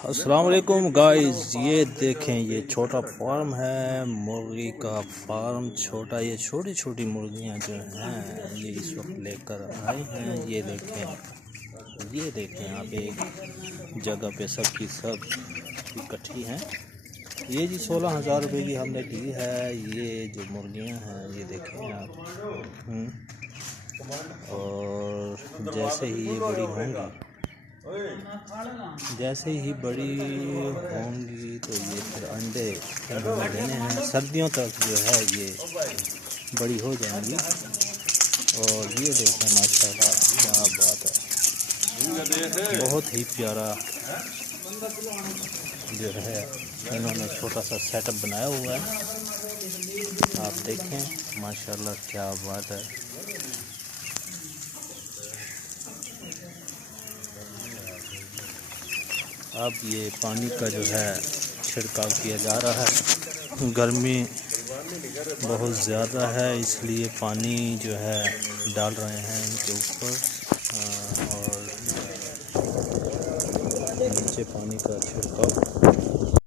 अस्सलाम वालेकुम गाइस, ये देखें ये छोटा फार्म है, मुर्गी का फार्म छोटा। ये छोटी छोटी मुर्गियां जो हैं ये इस वक्त लेकर आए हैं। ये देखें आप एक जगह पे सब की सब इकट्ठी हैं। ये जी 16,000 रुपये की हमने ली है। ये जो मुर्गियां हैं ये देखें आप। और जैसे ही ये बड़ी होंगी तो ये फिर अंडे इन्होंने देने हैं। सर्दियों तक जो है ये बड़ी हो जाएंगी। और ये देखें माशाल्लाह क्या बात है, बहुत ही प्यारा जो है इन्होंने छोटा सा सेटअप बनाया हुआ है। आप देखें माशाल्लाह क्या बात है। अब ये पानी का जो है छिड़काव किया जा रहा है। गर्मी बहुत ज़्यादा है इसलिए पानी जो है डाल रहे हैं इनके ऊपर और नीचे पानी का छिड़काव